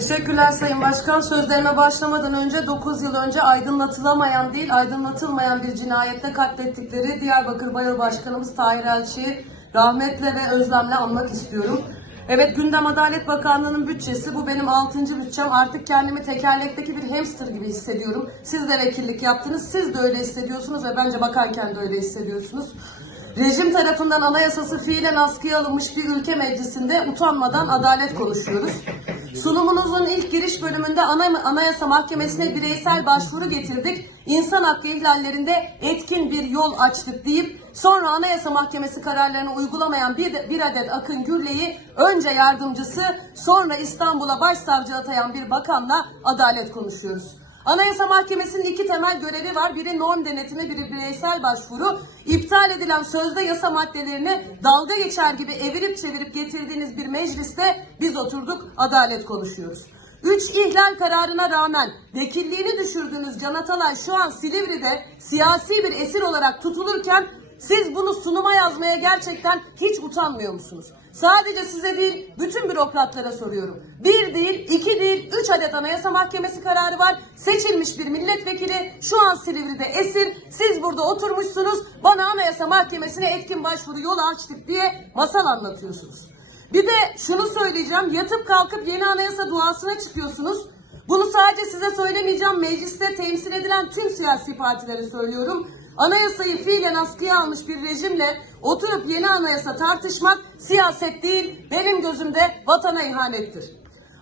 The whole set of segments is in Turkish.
Teşekkürler Sayın Başkan. Sözlerime başlamadan önce 9 yıl önce aydınlatılamayan değil, aydınlatılmayan bir cinayette katlettikleri Diyarbakır Bayo Başkanımız Tahir Elçi'yi rahmetle ve özlemle anmak istiyorum. Evet Gündem Adalet Bakanlığı'nın bütçesi bu benim 6. bütçem. Artık kendimi tekerlekteki bir hamster gibi hissediyorum. Siz de vekillik yaptınız. Siz de öyle hissediyorsunuz ve bence bakarken de öyle hissediyorsunuz. Rejim tarafından anayasası fiilen askıya alınmış bir ülke meclisinde utanmadan adalet konuşuyoruz. Sunumunuzun ilk giriş bölümünde ana, Anayasa Mahkemesi'ne bireysel başvuru getirdik. İnsan hakkı ihlallerinde etkin bir yol açtık deyip sonra Anayasa Mahkemesi kararlarını uygulamayan bir, bir adet Akın Gürley'i önce yardımcısı sonra İstanbul'a başsavcı atayan bir bakanla adalet konuşuyoruz. Anayasa Mahkemesi'nin iki temel görevi var. Biri norm denetimi, biri bireysel başvuru. İptal edilen sözde yasa maddelerini dalga geçer gibi evirip çevirip getirdiğiniz bir mecliste biz oturduk, adalet konuşuyoruz. Üç ihlal kararına rağmen vekilliğini düşürdüğünüz Can Atalay şu an Silivri'de siyasi bir esir olarak tutulurken siz bunu sunuma yazmaya gerçekten hiç utanmıyor musunuz? Sadece size değil, bütün bürokratlara soruyorum. Bir değil, iki değil, üç adet Anayasa Mahkemesi kararı var. Seçilmiş bir milletvekili şu an Silivri'de esir. Siz burada oturmuşsunuz, bana Anayasa Mahkemesi'ne etkin başvuru yolu açtık diye masal anlatıyorsunuz. Bir de şunu söyleyeceğim, yatıp kalkıp yeni anayasa duasına çıkıyorsunuz. Bunu sadece size söylemeyeceğim, mecliste temsil edilen tüm siyasi partilere söylüyorum. Anayasayı fiilen askıya almış bir rejimle oturup yeni anayasa tartışmak siyaset değil, benim gözümde vatana ihanettir.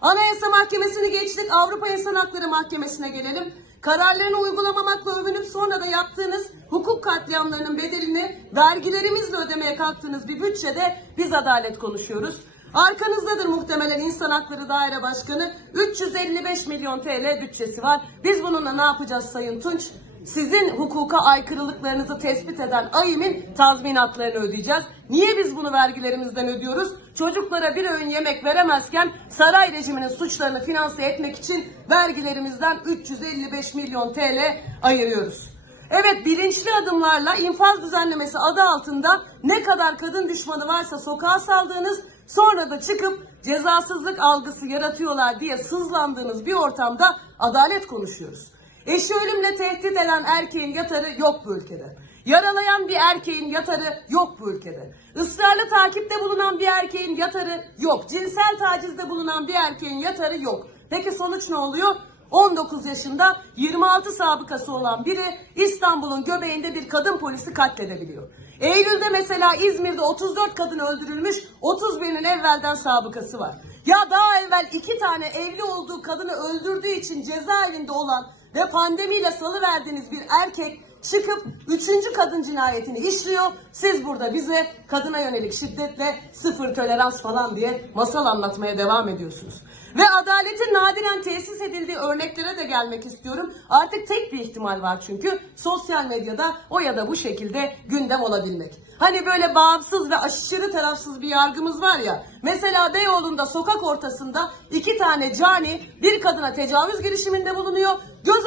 Anayasa Mahkemesi'ni geçtik, Avrupa İnsan Hakları Mahkemesi'ne gelelim. Kararlarını uygulamamakla övünüp sonra da yaptığınız hukuk katliamlarının bedelini vergilerimizle ödemeye kalktığınız bir bütçede biz adalet konuşuyoruz. Arkanızdadır muhtemelen İnsan Hakları Daire Başkanı. 355 milyon TL bütçesi var. Biz bununla ne yapacağız Sayın Tunç? Sizin hukuka aykırılıklarınızı tespit eden AİM'in tazminatlarını ödeyeceğiz. Niye biz bunu vergilerimizden ödüyoruz? Çocuklara bir öğün yemek veremezken saray rejiminin suçlarını finanse etmek için vergilerimizden 355 milyon TL ayırıyoruz. Evet bilinçli adımlarla infaz düzenlemesi adı altında ne kadar kadın düşmanı varsa sokağa saldığınız sonra da çıkıp cezasızlık algısı yaratıyorlar diye sızlandığınız bir ortamda adalet konuşuyoruz. Eşi ölümle tehdit eden erkeğin yatarı yok bu ülkede. Yaralayan bir erkeğin yatarı yok bu ülkede. Israrlı takipte bulunan bir erkeğin yatarı yok. Cinsel tacizde bulunan bir erkeğin yatarı yok. Peki sonuç ne oluyor? 19 yaşında 26 sabıkası olan biri İstanbul'un göbeğinde bir kadın polisi katledebiliyor. Eylül'de mesela İzmir'de 34 kadın öldürülmüş, 31'inin evvelden sabıkası var. Ya daha evvel iki tane evli olduğu kadını öldürdüğü için cezaevinde olan ve pandemiyle salıverdiğiniz bir erkek çıkıp üçüncü kadın cinayetini işliyor. Siz burada bize kadına yönelik şiddetle sıfır tolerans falan diye masal anlatmaya devam ediyorsunuz. Ve adaletin nadiren tesis edildiği örneklere de gelmek istiyorum. Artık tek bir ihtimal var çünkü sosyal medyada o ya da bu şekilde gündem olabilmek. Hani böyle bağımsız ve aşırı tarafsız bir yargımız var ya. Mesela Beyoğlu'nda sokak ortasında iki tane cani bir kadına tecavüz girişiminde bulunuyor.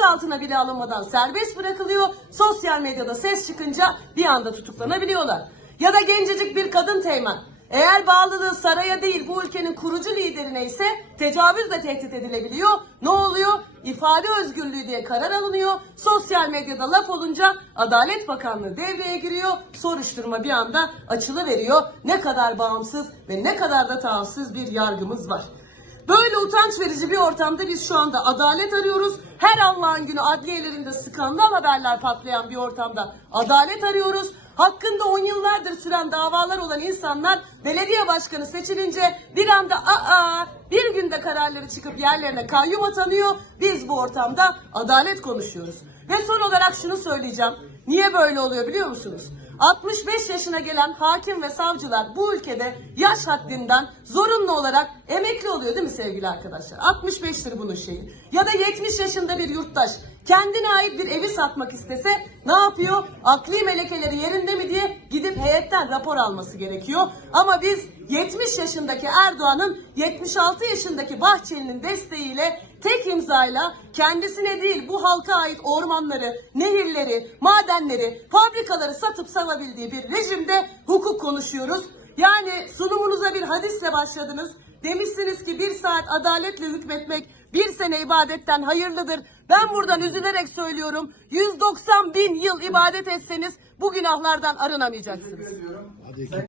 Gözaltına bile alınmadan serbest bırakılıyor. Sosyal medyada ses çıkınca bir anda tutuklanabiliyorlar. Ya da gencecik bir kadın teğmen. Eğer bağlılığı saraya değil bu ülkenin kurucu liderine ise tecavüzle tehdit edilebiliyor. Ne oluyor? İfade özgürlüğü diye karar alınıyor. Sosyal medyada laf olunca Adalet Bakanlığı devreye giriyor. Soruşturma bir anda açılıveriyor. Ne kadar bağımsız ve ne kadar da tarafsız bir yargımız var. Böyle utanç verici bir ortamda biz şu anda adalet arıyoruz. Her Allah'ın günü adliyelerinde skandal haberler patlayan bir ortamda adalet arıyoruz. Hakkında on yıllardır süren davalar olan insanlar belediye başkanı seçilince bir anda aa bir günde kararları çıkıp yerlerine kayyum atanıyor. Biz bu ortamda adalet konuşuyoruz. Ve son olarak şunu söyleyeceğim. Niye böyle oluyor biliyor musunuz? 65 yaşına gelen hakim ve savcılar bu ülkede yaş haddinden zorunlu olarak emekli oluyor değil mi sevgili arkadaşlar? 65'tir bunun şeyi. Ya da 70 yaşında bir yurttaş kendine ait bir evi satmak istese ne yapıyor? Akli melekeleri yerinde mi diye gidip heyetten rapor alması gerekiyor. Ama biz 70 yaşındaki Erdoğan'ın 76 yaşındaki Bahçeli'nin desteğiyle tek imzayla kendisine değil bu halka ait ormanları, nehirleri, madenleri, fabrikaları satıp savabildiği bir rejimde hukuk konuşuyoruz. Yani sunumunuza bir hadisle başladınız. Demişsiniz ki bir saat adaletle hükmetmek bir sene ibadetten hayırlıdır. Ben buradan üzülerek söylüyorum. 190 bin yıl ibadet etseniz bu günahlardan arınamayacaksınız.